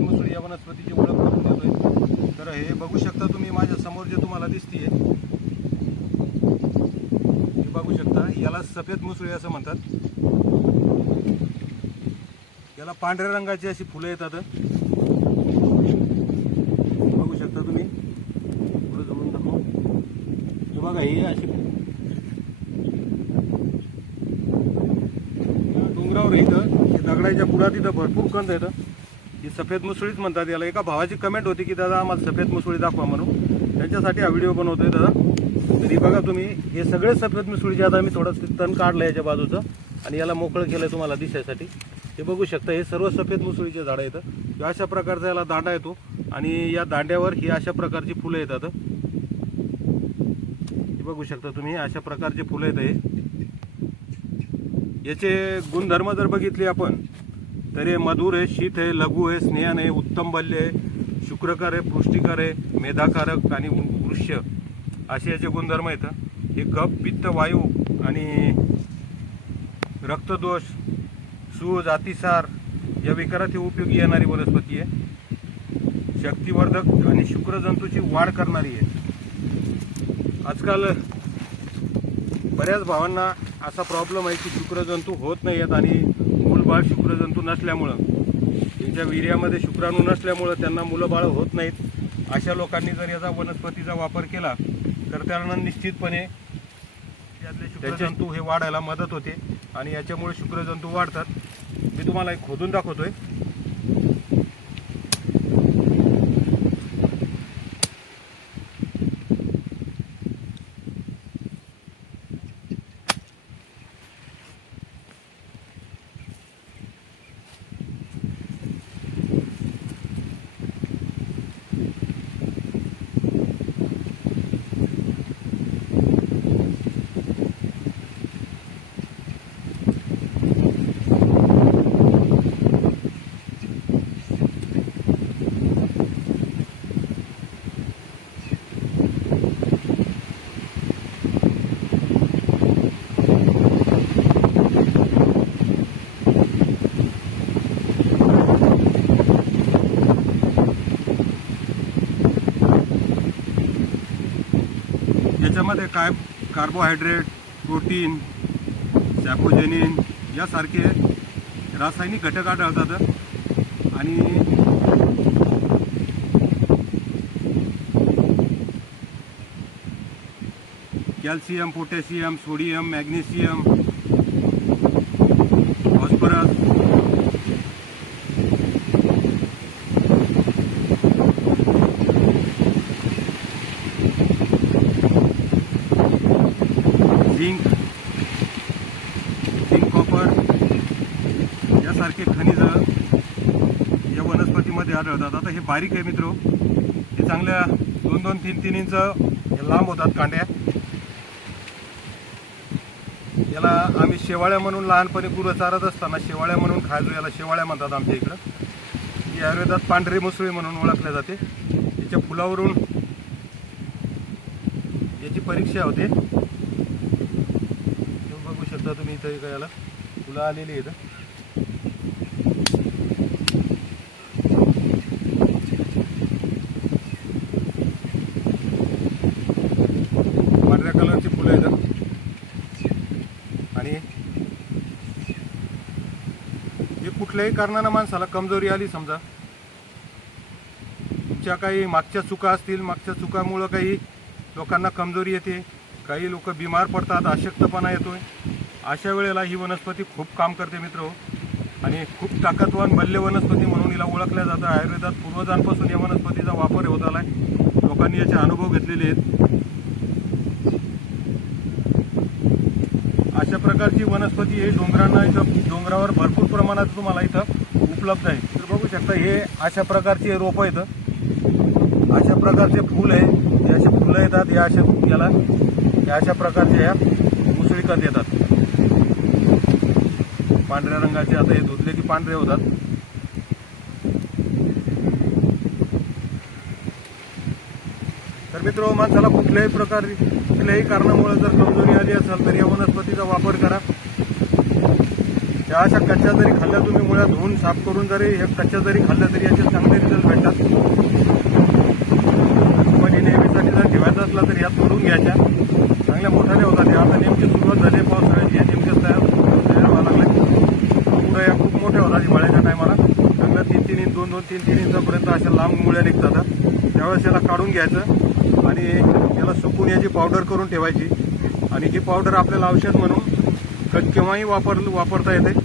मुसळी या वनस्पतीची ओळख करून देतोय। तर हे बघू शकता तुम्ही माझ्या समोर जे तुम्हाला दिसतीये, हे बघू शकता, याला सफेद मुसळी असं म्हणतात। याला पांढऱ्या रंगाची अशी फुलं येतात। बघू शकता तुम्ही, पुढे जवळून दाखव, हे बघा, ही अशी डोंगरावर इथं दगडाच्या बुडात इथं भरपूर कंद येतं। ही सफेद मुसळीच म्हणतात याला। एका भावाची कमेंट होती की दादा आम्हाला सफेद मुसळी दाखवा म्हणून, त्यांच्यासाठी हा व्हिडिओ बनवतोय दादा। तरी बघा तुम्ही, हे सगळे सफेद मुसळीचे आता मी थोडंसं तण काढलं याच्या बाजूचं आणि याला मोकळं केलं तुम्हाला दिसायसाठी। हे बघू शकता, हे सर्व सफेद मुसळीचे झाडं येतं। किंवा अशा प्रकारचा याला दांडा येतो आणि या दांड्यावर ही अशा प्रकारची फुलं येतात। हे बघू शकता तुम्ही, अशा प्रकारची फुलं येत आहे। याचे गुणधर्म जर बघितले आपण तर हे मधुर आहे, शीत आहे, लघु आहे, स्नेहन आहे, उत्तम बल्य आहे, शुक्रकार आहे, पुष्टिकार आहे, मेधाकारक आणि वृक्ष असे याचे गुणधर्म आहेत। हे कफ, पित्त, वायू आणि रक्तदोष, सूज, अतिसार या विकारात हे उपयोगी येणारी वनस्पती आहे। शक्तिवर्धक आणि शुक्रजंतूची वाढ करणारी आहे। आजकाल बऱ्याच भावांना असा प्रॉब्लेम आहे की शुक्रजंतू होत नाही आहेत आणि मूलबाळ शुक्रजंतू नसल्यामुळं, त्यांच्या वीर्यामध्ये शुक्राणू नसल्यामुळं त्यांना मुलंबाळ होत नाहीत। अशा लोकांनी जर याचा वनस्पतीचा वापर केला तर त्यांना निश्चितपणे यातले शुक्रजंतू हे वाढायला मदत होते आणि याच्यामुळे शुक्रजंतू वाढतात। मी तुम्हाला एक खोदून दाखवतोय। याच्यामध्ये काय कार्बोहायड्रेट, प्रोटीन, सॅपोजेनिन यासारखे रासायनिक घटक आढळतात आणि calcium, potassium, sodium, magnesium, phosphorus zinc, copper यासारखे खनिज या वनस्पतीमध्ये आढळतात। आता हे बारीक आहे मित्र, हे चांगल्या 2-2, 3-3 इंच लांब होतात कांड्या। याला आम्ही शेवाळ्या म्हणून लहानपणी गुरं चारत असताना शेवाळ्या म्हणून खायचो। याला शेवाळ्या म्हणतात आमच्या इकडं। ही आयुर्वेदात पांढरी मुसळी म्हणून ओळखल्या जाते। याच्या फुलावरून याची परीक्षा होते। बघू शकता तुम्ही इथं याला फुलं आलेली आहेत। पांढऱ्या कलरची फुलं येतात आणि हे कुठल्याही कारणानं माणसाला कमजोरी आली, समजा तुमच्या काही मागच्या चुका असतील, मागच्या चुकामुळं काही लोकांना कमजोरी येते, काही लोक बिमार पडतात, अशक्तपणा येतोय, अशा वेळेला ही वनस्पती खूप काम करते मित्र आणि खूप ताकदवान बल्य वनस्पती म्हणून हिला ओळखल्या जातं। आयुर्वेदात पूर्वजांपासून या वनस्पतीचा वापर होत आलाय, लोकांनी याचे अनुभव घेतलेले आहेत। अशा प्रकारची वनस्पती हे डोंगरांना इथं डोंगरावर भरपूर प्रमाणात तुम्हाला इथं उपलब्ध आहे। तर बघू शकता, हे अशा प्रकारचे रोपं येतं, अशा प्रकारचे फूल आहे, हे असे फुलं येतात, या अशा याला या अशा प्रकारच्या या मुसळी कंद येतात पांढऱ्या रंगाचे। आता हे धुतले की पांढरे होतात। तर मित्र, माणसाला कुठल्याही कारणामुळे जर कमजोरी आली असेल तर या वनस्पतीचा वापर करा। या अशा कच्च्या जरी खाल्ल्या तुम्ही मुळ्या धुवून साफ करून जरी हे कच्च्या जरी खाल्ल्या तरी याचे चांगले रिझल्ट भेटतात. पण हे नेहमीसाठी जर ठेवायचं असलं तर या तोडून घ्यायच्या, चांगल्या मोठ्याने होतात. हे आता नेमकी सुरुवात झाली पावसाळ्याची, हे नेमकेच तयार व्हायला लागले. मुळ्या या खूप मोठ्या होतात हिवाळ्याच्या टायमाला, चांगल्या 3-3 इंच 2-2, 3-3 इंचापर्यंत अशा लांब मुळ्या निघतात. त्यावेळेस याला काढून घ्यायचं आणि याला सुकून याची पावडर करून ठेवायची. आणि ही पावडर आपल्याला औषध म्हणून केव्हाही वापरता येते.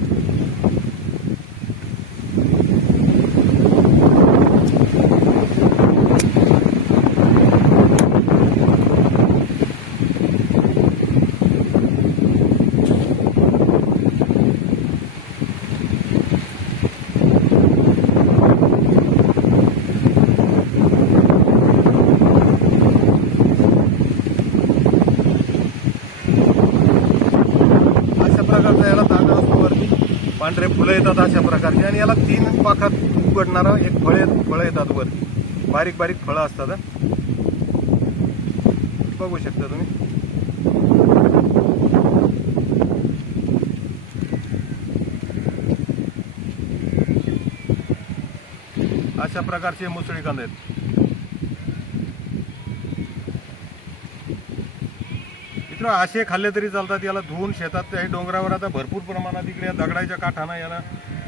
याला दाना असतो वरती, पांढरे फुलं येतात अशा प्रकारचे. आणि याला 3 पाखात उघडणारा एक फळं येतात वरती, बारीक बारीक फळं असतात. बघू शकता तुम्ही. अशा प्रकारचे मुसळी कांदे आहेत. मित्र असे खाल्ले तरी चालतात. याला धुवून शेतात हे डोंगरावर आता भरपूर प्रमाणात इकडे दगडाच्या काठानं याला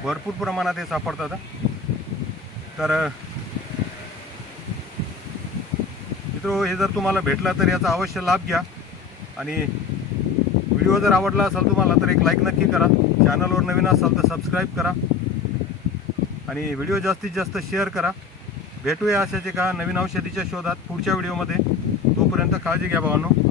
भरपूर प्रमाणात हे सापडतात. तर मित्र हे जर तुम्हाला भेटला तर याचा अवश्य लाभ घ्या. आणि व्हिडिओ जर आवडला असेल तुम्हाला तर एक लाईक नक्की करा. चॅनलवर नवीन असाल तर सबस्क्राईब करा आणि व्हिडिओ जास्तीत जास्त शेअर करा. भेटूया अशाच एका नवीन औषधीच्या शोधात पुढच्या व्हिडिओमध्ये. तोपर्यंत काळजी घ्या भावांनो.